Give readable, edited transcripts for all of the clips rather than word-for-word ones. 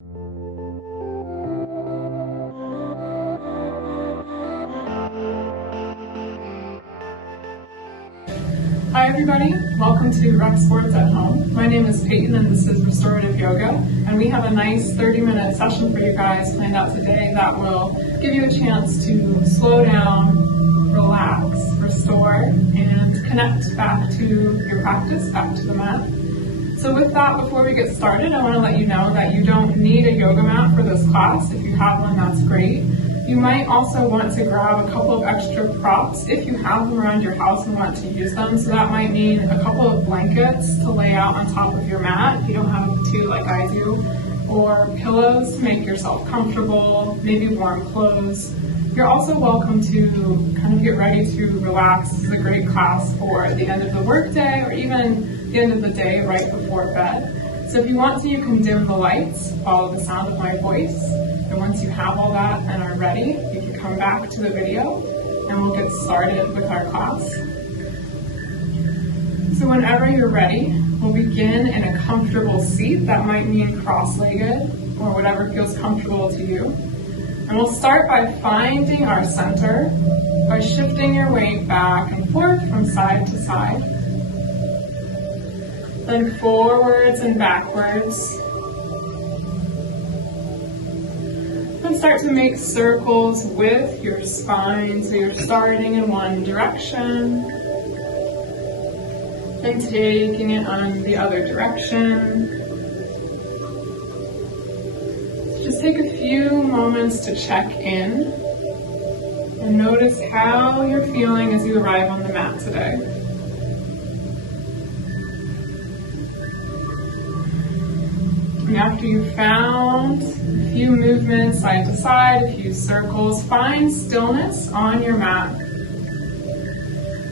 Hi everybody, welcome to Rec Sports at Home. My name is Peyton and this is Restorative Yoga, and we have a nice 30-minute session for you guys planned out today that will give you a chance to slow down, relax, restore, and connect back to your practice, back to the mat. So with that, before we get started, I want to let you know that you don't need a yoga mat for this class. If you have one, that's great. You might also want to grab a couple of extra props if you have them around your house and want to use them. So that might mean a couple of blankets to lay out on top of your mat if you don't have two like I do, or pillows to make yourself comfortable, maybe warm clothes. You're also welcome to kind of get ready to relax. This is a great class for the end of the workday or even the end of the day right before bed. So if you want to, you can dim the lights, follow the sound of my voice. And once you have all that and are ready, you can come back to the video and we'll get started with our class. So whenever you're ready, we'll begin in a comfortable seat. That might mean cross-legged or whatever feels comfortable to you. And we'll start by finding our center by shifting your weight back and forth from side to side. Then forwards and backwards. And start to make circles with your spine, so you're starting in one direction and taking it on the other direction. Just take a few moments to check in and notice how you're feeling as you arrive on the mat today. And after you've found a few movements side to side, a few circles, find stillness on your mat.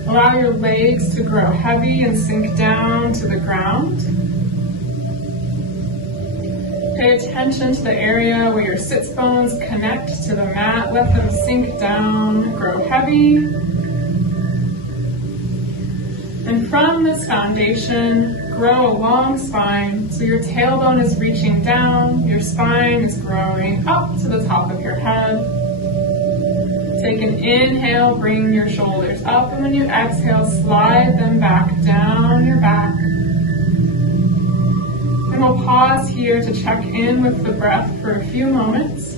Allow your legs to grow heavy and sink down to the ground. Pay attention to the area where your sits bones connect to the mat. Let them sink down, grow heavy. And from this foundation, grow a long spine, so your tailbone is reaching down, your spine is growing up to the top of your head. Take an inhale, bring your shoulders up, and when you exhale, slide them back down your back. And we'll pause here to check in with the breath for a few moments.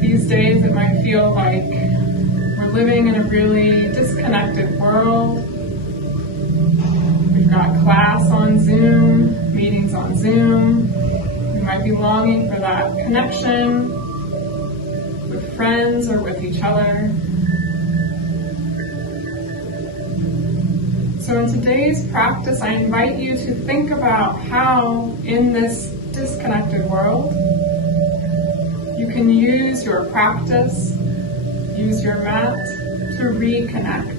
These days it might feel like we're living in a really disconnected world. We've got class on Zoom, meetings on Zoom. We might be longing for that connection with friends or with each other. So in today's practice, I invite you to think about how in this disconnected world you can use your practice, use your mat to reconnect.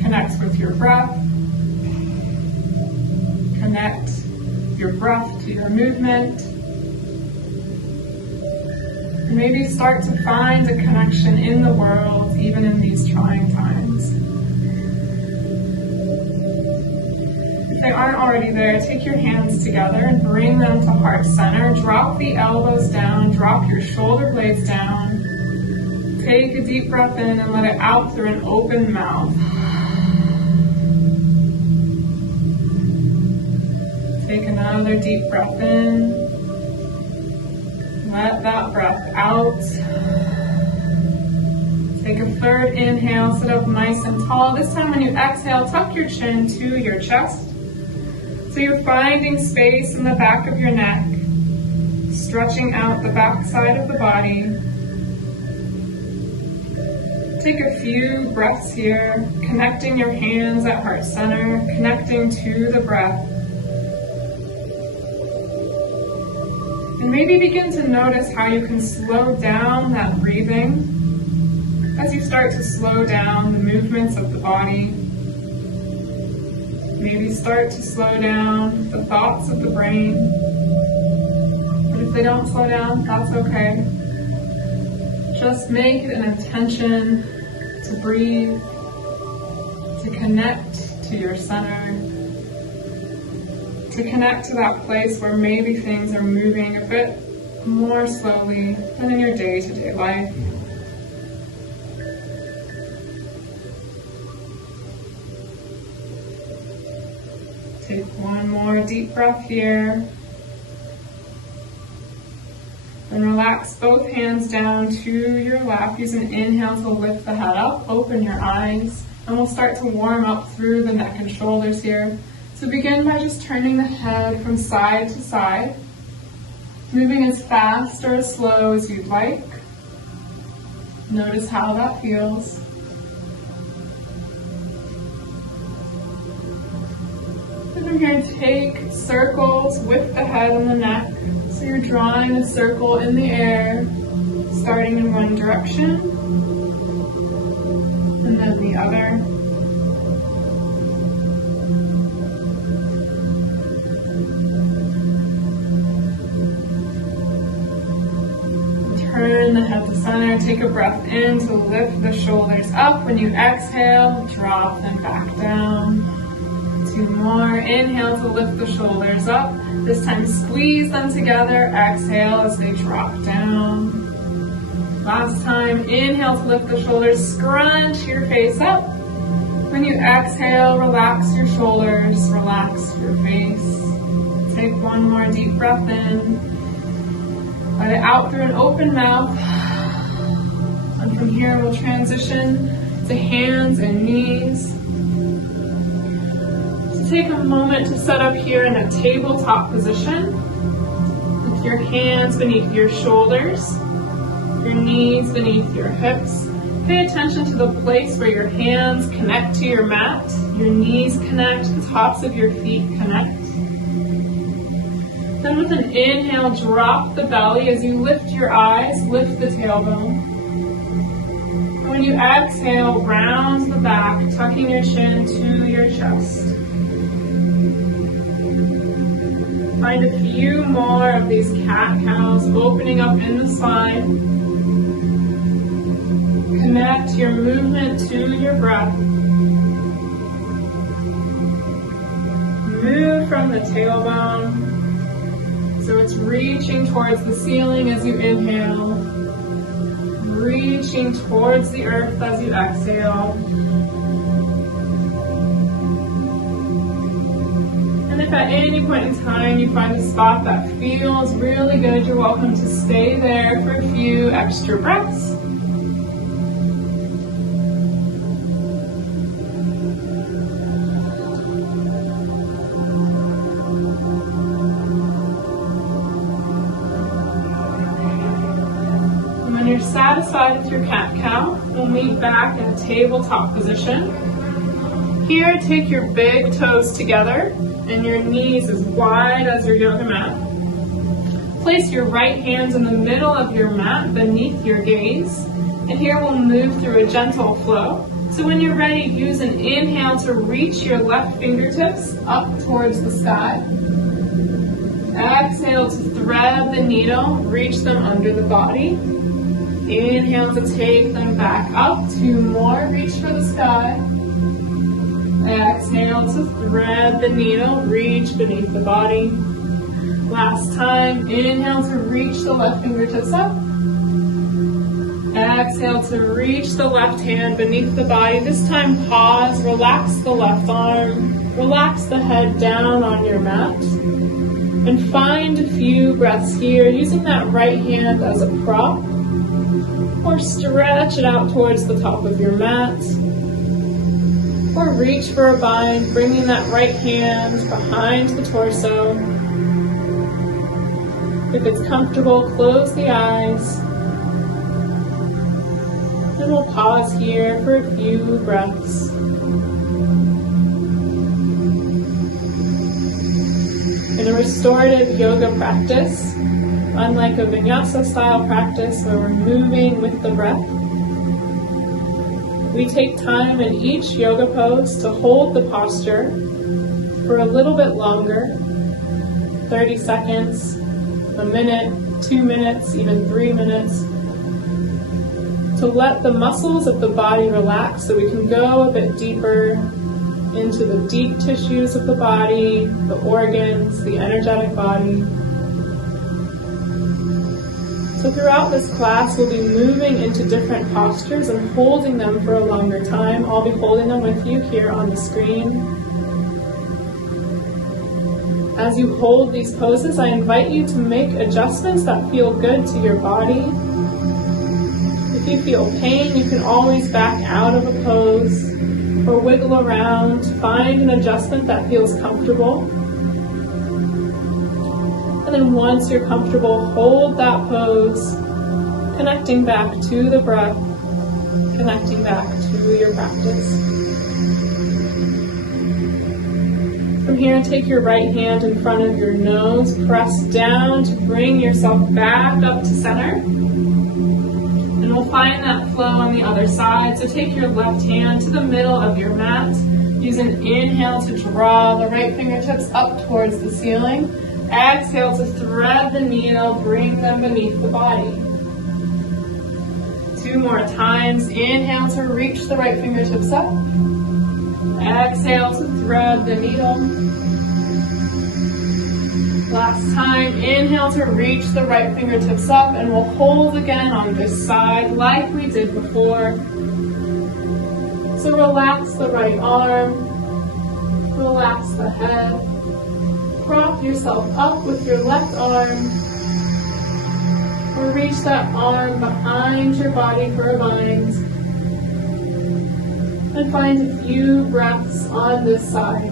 Connect with your breath. Connect your breath to your movement. And maybe start to find a connection in the world, even in these trying times. If they aren't already there, take your hands together and bring them to heart center. Drop the elbows down, drop your shoulder blades down. Take a deep breath in and let it out through an open mouth. Take another deep breath in. Let that breath out. Take a third inhale, sit up nice and tall. This time when you exhale, tuck your chin to your chest. So you're finding space in the back of your neck, stretching out the back side of the body. Take a few breaths here, connecting your hands at heart center, connecting to the breath. And maybe begin to notice how you can slow down that breathing as you start to slow down the movements of the body. Maybe start to slow down the thoughts of the brain. But if they don't slow down, that's okay. Just make it an intention to breathe, to connect to to your center, to connect to that place where maybe things are moving a bit more slowly than in your day-to-day life. Take one more deep breath here. And relax both hands down to your lap. Use an inhale to lift the head up. Open your eyes. And we'll start to warm up through the neck and shoulders here. So begin by just turning the head from side to side, moving as fast or as slow as you'd like. Notice how that feels. And from here, take circles with the head and the neck. So you're drawing a circle in the air, starting in one direction, and then the other. Turn the head to center, take a breath in to lift the shoulders up. When you exhale, drop them back down. 2 more, inhale to lift the shoulders up. This time squeeze them together, exhale as they drop down. Last time, inhale to lift the shoulders, scrunch your face up. When you exhale, relax your shoulders, relax your face. Take one more deep breath in. Let it out through an open mouth. And from here, we'll transition to hands and knees. Take a moment to set up here in a tabletop position with your hands beneath your shoulders, your knees beneath your hips. Pay attention to the place where your hands connect to your mat, your knees connect, the tops of your feet connect. Then with an inhale, drop the belly as you lift your eyes, lift the tailbone. When you exhale, round the back, tucking your chin to your chest. Find a few more of these cat-cows opening up in the spine. Connect your movement to your breath. Move from the tailbone so it's reaching towards the ceiling as you inhale, reaching towards the earth as you exhale. And if at any point in time you find a spot that feels really good, you're welcome to stay there for a few extra breaths. And when you're satisfied with your cat-cow, we'll meet back in a tabletop position. Here, take your big toes together and your knees as wide as your yoga mat. Place your right hands in the middle of your mat beneath your gaze. And here we'll move through a gentle flow. So when you're ready, use an inhale to reach your left fingertips up towards the sky. Exhale to thread the needle, reach them under the body. Inhale to take them back up. 2 more, reach for the sky. Exhale to thread the needle, reach beneath the body. Last time, inhale to reach the left fingertips up. Exhale to reach the left hand beneath the body. This time, pause, relax the left arm, relax the head down on your mat. And find a few breaths here, using that right hand as a prop. Or stretch it out towards the top of your mat. Or reach for a bind, bringing that right hand behind the torso. If it's comfortable, close the eyes. And we'll pause here for a few breaths. In a restorative yoga practice, unlike a vinyasa style practice where we're moving with the breath, we take time in each yoga pose to hold the posture for a little bit longer, 30 seconds, a minute, 2 minutes, even 3 minutes, to let the muscles of the body relax so we can go a bit deeper into the deep tissues of the body, the organs, the energetic body. So throughout this class, we'll be moving into different postures and holding them for a longer time. I'll be holding them with you here on the screen. As you hold these poses, I invite you to make adjustments that feel good to your body. If you feel pain, you can always back out of a pose or wiggle around. Find an adjustment that feels comfortable. And then once you're comfortable, hold that pose, connecting back to the breath, connecting back to your practice. From here, take your right hand in front of your nose, press down to bring yourself back up to center. And we'll find that flow on the other side. So take your left hand to the middle of your mat. Use an inhale to draw the right fingertips up towards the ceiling. Exhale to thread the needle, bring them beneath the body. 2 more times. Inhale to reach the right fingertips up. Exhale to thread the needle. Last time. Inhale to reach the right fingertips up, and we'll hold again on this side like we did before. So relax the right arm. Relax the head. Prop yourself up with your left arm, or reach that arm behind your body for a bind, and find a few breaths on this side.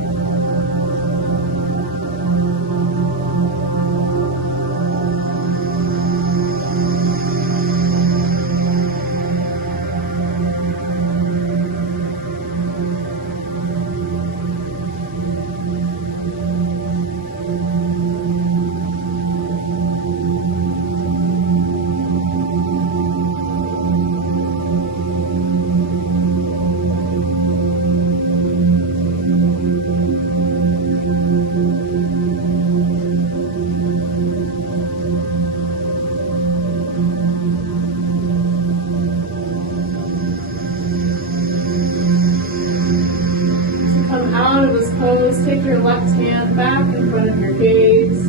Take your left hand back in front of your gaze.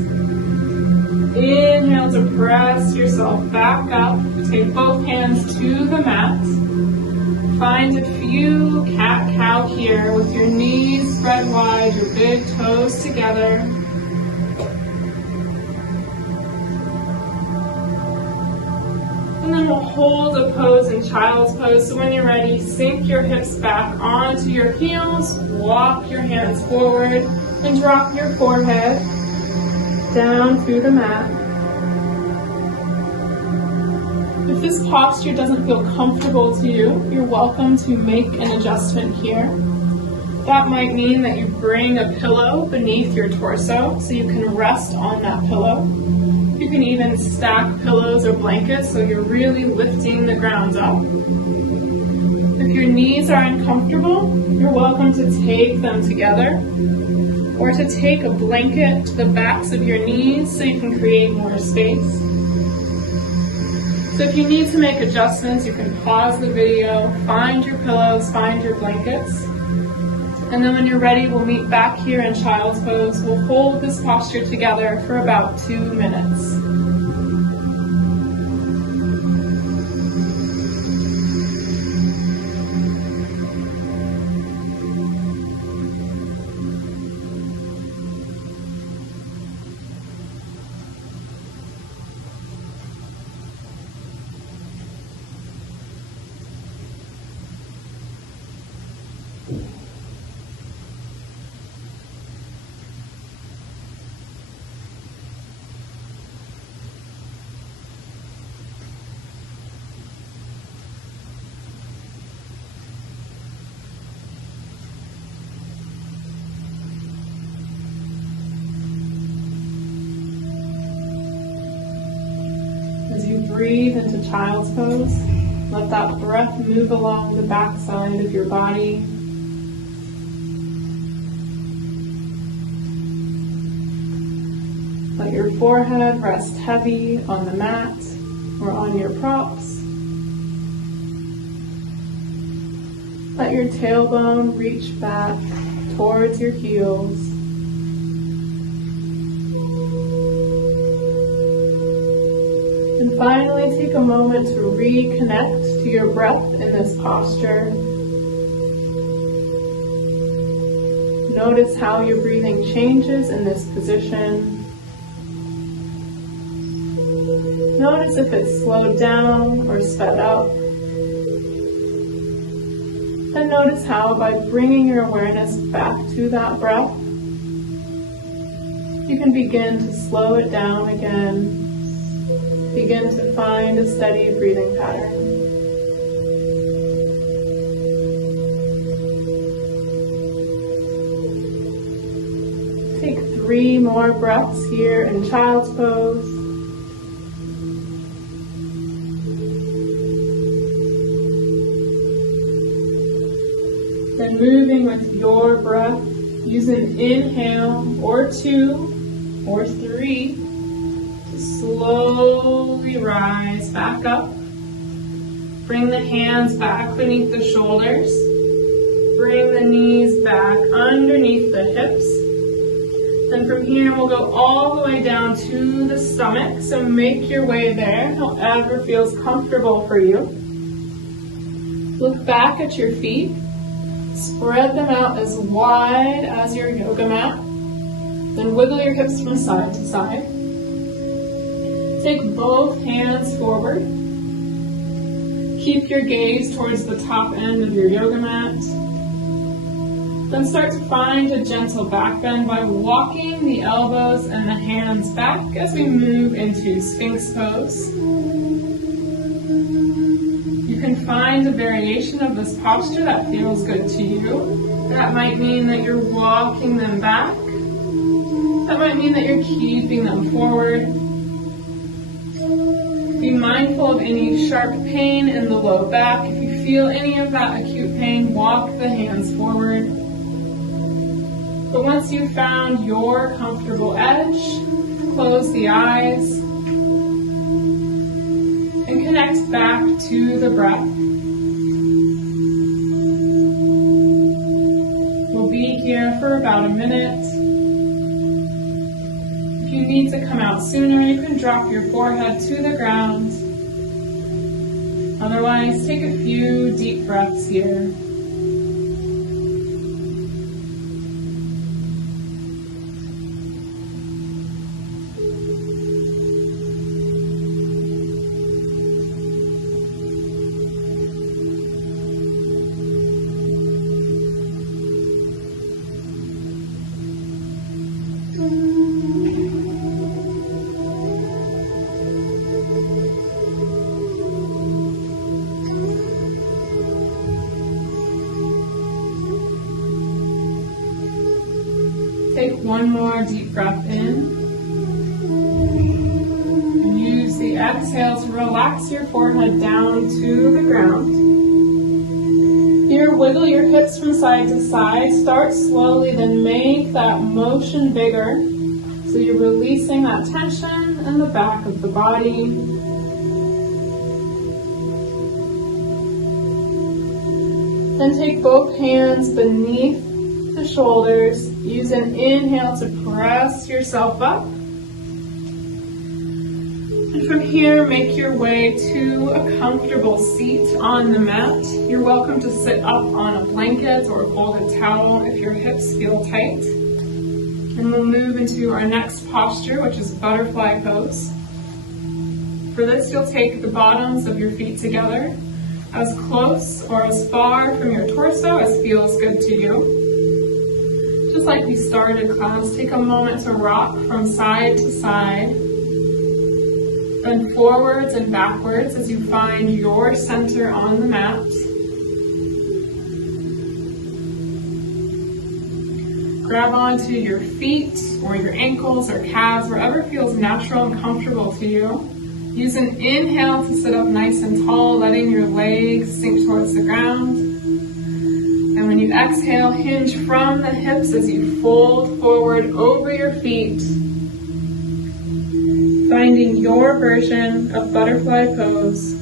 Inhale to press yourself back up. Take both hands to the mat. Find a few cat-cow here with your knees spread wide, your big toes together. And then we'll hold a pose in child's pose. So when you're ready, sink your hips back onto your heels, walk your hands forward, and drop your forehead down through the mat. If this posture doesn't feel comfortable to you, you're welcome to make an adjustment here. That might mean that you bring a pillow beneath your torso so you can rest on that pillow. You can even stack pillows or blankets so you're really lifting the ground up. If your knees are uncomfortable, you're welcome to take them together, or to take a blanket to the backs of your knees so you can create more space. So if you need to make adjustments, you can pause the video, find your pillows, find your blankets. And then when you're ready, we'll meet back here in child's pose. We'll hold this posture together for about 2 minutes. As you breathe into child's pose, let that breath move along the backside of your body. Let your forehead rest heavy on the mat or on your props. Let your tailbone reach back towards your heels. And finally, take a moment to reconnect to your breath in this posture. Notice how your breathing changes in this position. Notice if it's slowed down or sped up. And notice how by bringing your awareness back to that breath, you can begin to slow it down again. Begin to find a steady breathing pattern. Take 3 more breaths here in child's pose. Then moving with your breath, use an inhale or 2 or 3 to slowly rise back up. Bring the hands back beneath the shoulders. Bring the knees back underneath the hips. Then from here, we'll go all the way down to the stomach. So make your way there, however feels comfortable for you. Look back at your feet. Spread them out as wide as your yoga mat. Then wiggle your hips from side to side. Take both hands forward. Keep your gaze towards the top end of your yoga mat. Then start to find a gentle back bend by walking the elbows and the hands back as we move into Sphinx pose. You can find a variation of this posture that feels good to you. That might mean that you're walking them back. That might mean that you're keeping them forward. Be mindful of any sharp pain in the low back. If you feel any of that acute pain, walk the hands forward. But once you've found your comfortable edge, close the eyes and connect back to the breath. We'll be here for about a minute. If you need to come out sooner, you can drop your forehead to the ground. Otherwise, take a few deep breaths here. Take one more deep breath in. And use the exhale to relax your forehead down to the ground. Here, wiggle your hips from side to side. Start slowly, then make that motion bigger. So you're releasing that tension in the back of the body. Then take both hands beneath the shoulders. Use an inhale to press yourself up. And from here, make your way to a comfortable seat on the mat. You're welcome to sit up on a blanket or a folded towel if your hips feel tight. And we'll move into our next posture, which is butterfly pose. For this, you'll take the bottoms of your feet together as close or as far from your torso as feels good to you. Just like we started class, take a moment to rock from side to side, then forwards and backwards as you find your center on the mat. Grab onto your feet or your ankles or calves, wherever feels natural and comfortable to you. Use an inhale to sit up nice and tall, letting your legs sink towards the ground. And when you exhale, hinge from the hips as you fold forward over your feet, finding your version of butterfly pose.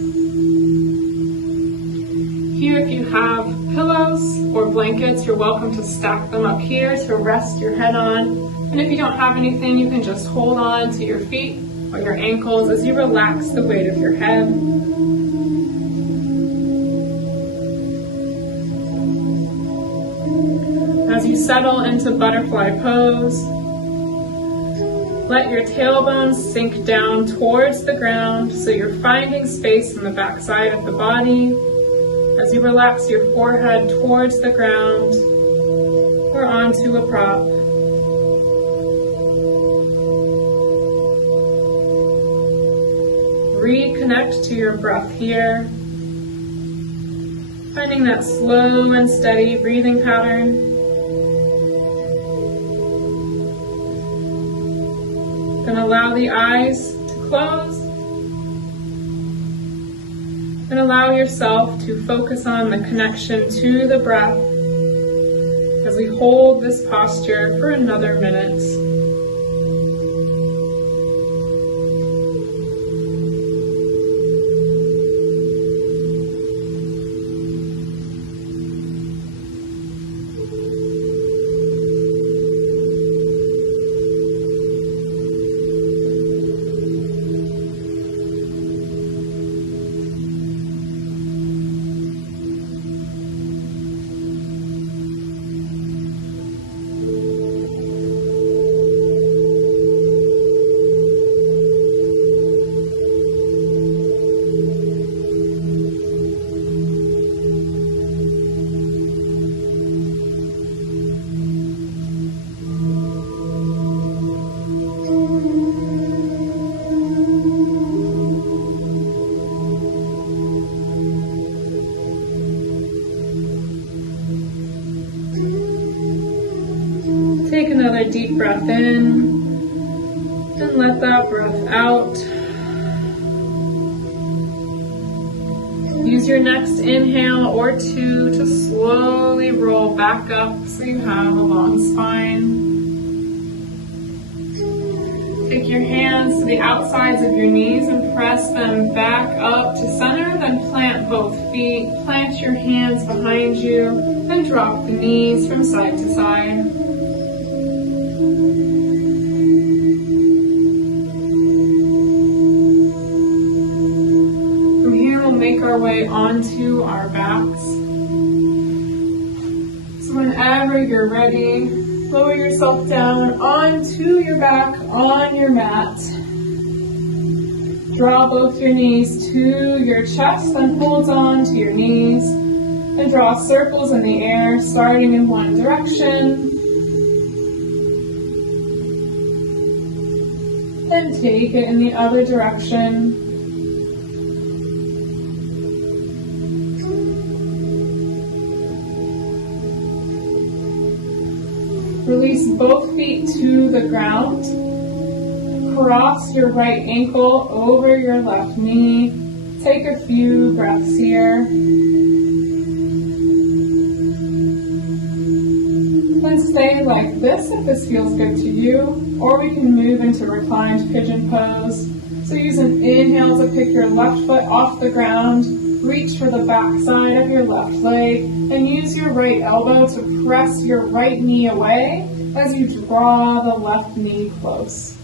Here, if you have pillows or blankets, you're welcome to stack them up here to rest your head on. And if you don't have anything, you can just hold on to your feet or your ankles as you relax the weight of your head. As you settle into butterfly pose, let your tailbone sink down towards the ground so you're finding space in the back side of the body. As you relax your forehead towards the ground or onto a prop. Reconnect to your breath here, finding that slow and steady breathing pattern. Then allow the eyes to close and allow yourself to focus on the connection to the breath as we hold this posture for another minute. Take another deep breath in and let that breath out. Use your next inhale or two to slowly roll back up so you have a long spine. Take your hands to the outsides of your knees and press them back up to center, then plant both feet. Plant your hands behind you and drop the knees from side to side. Make our way onto our backs. So whenever you're ready, lower yourself down onto your back on your mat. Draw both your knees to your chest and hold on to your knees. And draw circles in the air, starting in one direction. Then take it in the other direction. Release both feet to the ground. Cross your right ankle over your left knee. Take a few breaths here. Then stay like this if this feels good to you, or we can move into reclined pigeon pose. So use an inhale to pick your left foot off the ground. Reach for the back side of your left leg and use your right elbow to press your right knee away as you draw the left knee close.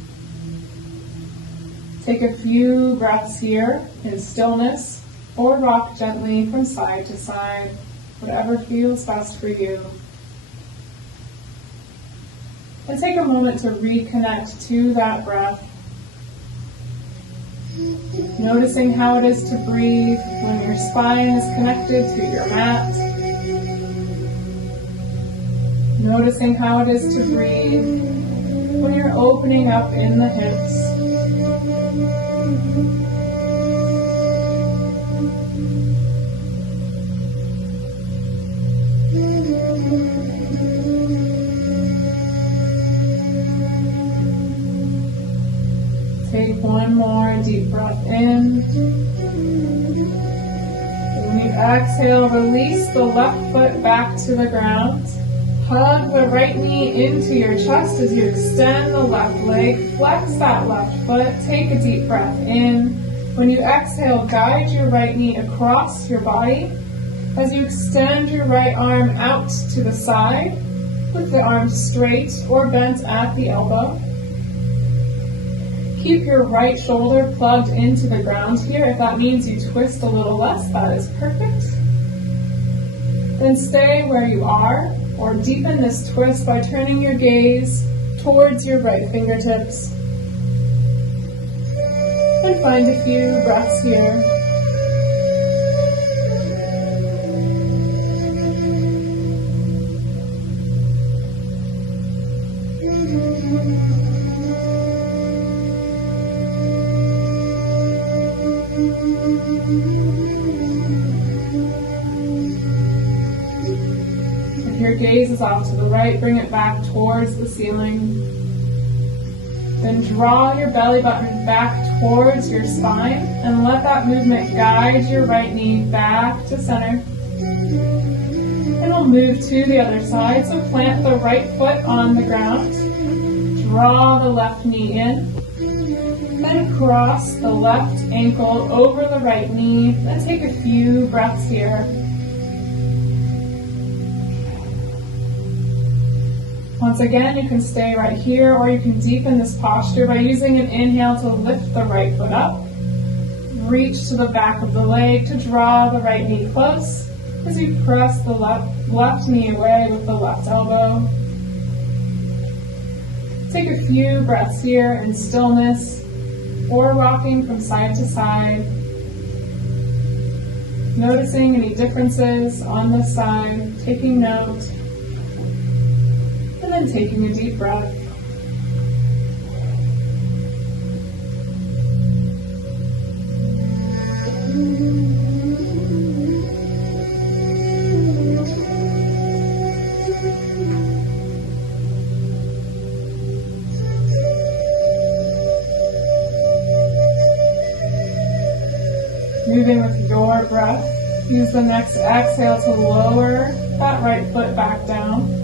Take a few breaths here in stillness or rock gently from side to side, whatever feels best for you. And take a moment to reconnect to that breath. Noticing how it is to breathe when your spine is connected to your mat. Noticing how it is to breathe when you're opening up in the hips. Take one more deep breath in. When you exhale, release the left foot back to the ground. Hug the right knee into your chest as you extend the left leg. Flex that left foot. Take a deep breath in. When you exhale, guide your right knee across your body. As you extend your right arm out to the side, with the arm straight or bent at the elbow. Keep your right shoulder plugged into the ground here. If that means you twist a little less, that is perfect. Then stay where you are, or deepen this twist by turning your gaze towards your right fingertips. And find a few breaths here. If your gaze is off to the right, bring it back towards the ceiling. Then draw your belly button back towards your spine and let that movement guide your right knee back to center. And we'll move to the other side. So plant the right foot on the ground. Draw the left knee in. Then cross the left ankle over the right knee. Then take a few breaths here. Once again, you can stay right here, or you can deepen this posture by using an inhale to lift the right foot up. Reach to the back of the leg to draw the right knee close as you press the left knee away with the left elbow. Take a few breaths here in stillness or rocking from side to side. Noticing any differences on this side, taking note. And then taking a deep breath. Moving with your breath, use the next exhale to lower that right foot back down.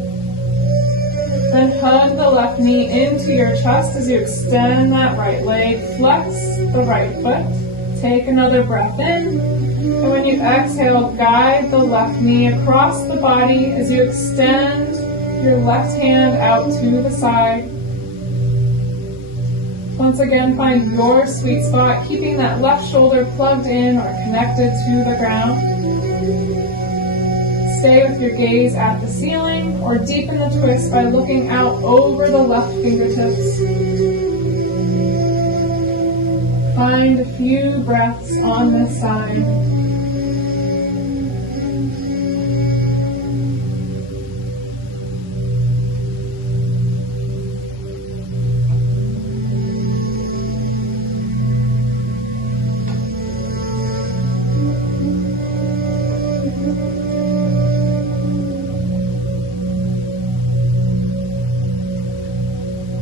Then hug the left knee into your chest as you extend that right leg. Flex the right foot. Take another breath in. And when you exhale, guide the left knee across the body as you extend your left hand out to the side. Once again, find your sweet spot, keeping that left shoulder plugged in or connected to the ground. Stay with your gaze at the ceiling, or deepen the twist by looking out over the left fingertips. Find a few breaths on this side.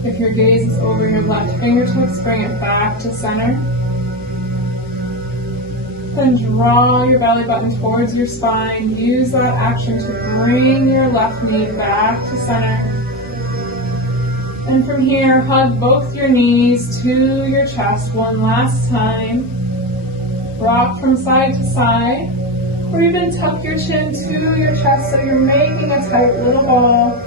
If your gaze is over your left fingertips, bring it back to center. Then draw your belly button towards your spine. Use that action to bring your left knee back to center. And from here, hug both your knees to your chest one last time. Rock from side to side, or even tuck your chin to your chest so you're making a tight little ball.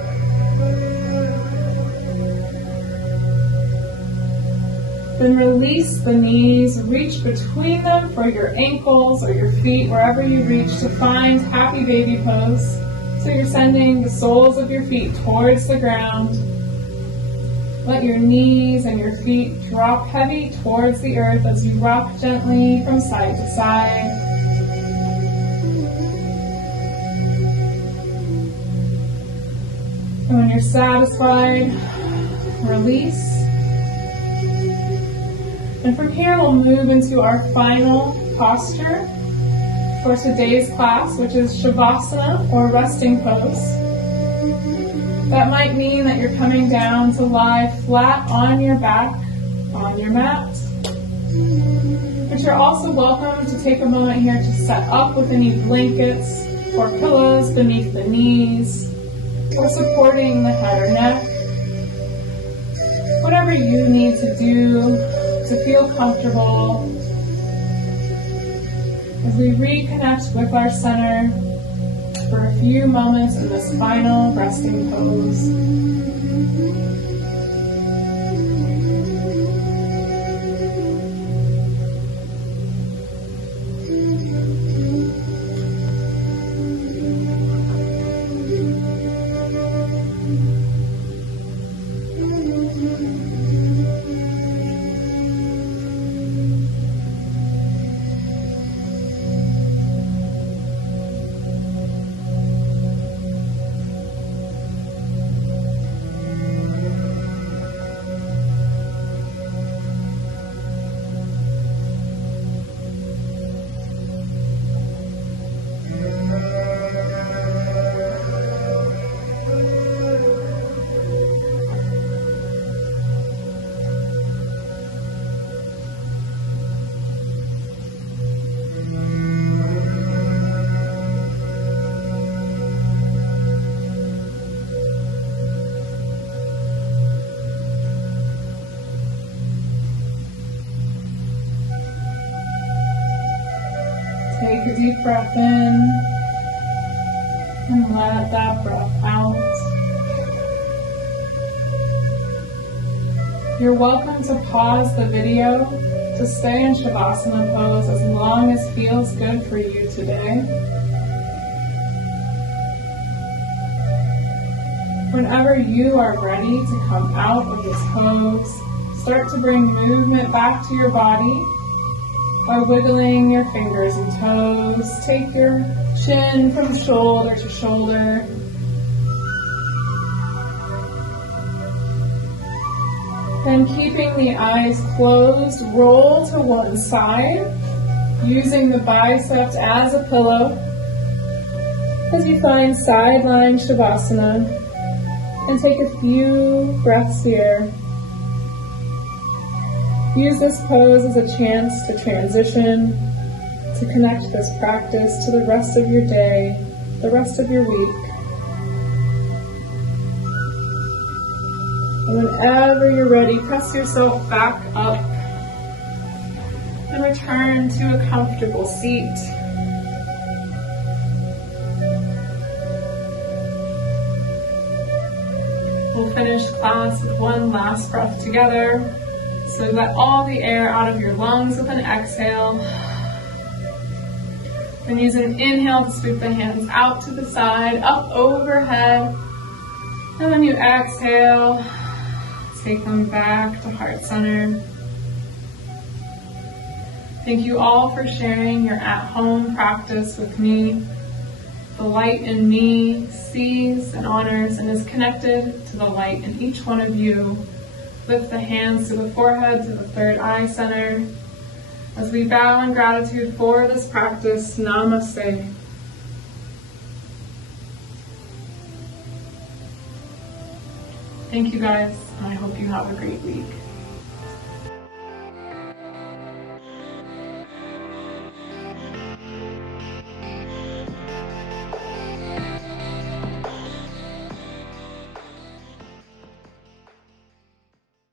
Then release the knees, reach between them for your ankles or your feet, wherever you reach, to find happy baby pose. So you're sending the soles of your feet towards the ground. Let your knees and your feet drop heavy towards the earth as you rock gently from side to side. And when you're satisfied, release. And from here, we'll move into our final posture for today's class, which is Savasana, or resting pose. That might mean that you're coming down to lie flat on your back, on your mat. But you're also welcome to take a moment here to set up with any blankets or pillows beneath the knees, or supporting the head or neck. Whatever you need to do to feel comfortable as we reconnect with our center for a few moments in the spinal resting pose. Take a deep breath in and let that breath out. You're welcome to pause the video to stay in Savasana pose as long as feels good for you today. Whenever you are ready to come out of this pose, start to bring movement back to your body by wiggling your fingers and toes. Take your chin from shoulder to shoulder. Then keeping the eyes closed, roll to one side, using the biceps as a pillow as you find side lying Shavasana, and take a few breaths here. Use this pose as a chance to transition, to connect this practice to the rest of your day, the rest of your week. And whenever you're ready, press yourself back up and return to a comfortable seat. We'll finish class with one last breath together. So let all the air out of your lungs with an exhale. Then use an inhale to sweep the hands out to the side, up overhead. And when you exhale, take them back to heart center. Thank you all for sharing your at-home practice with me. The light in me sees and honors and is connected to the light in each one of you. Lift the hands to the forehead, to the third eye center. As we bow in gratitude for this practice, namaste. Thank you guys, and I hope you have a great week.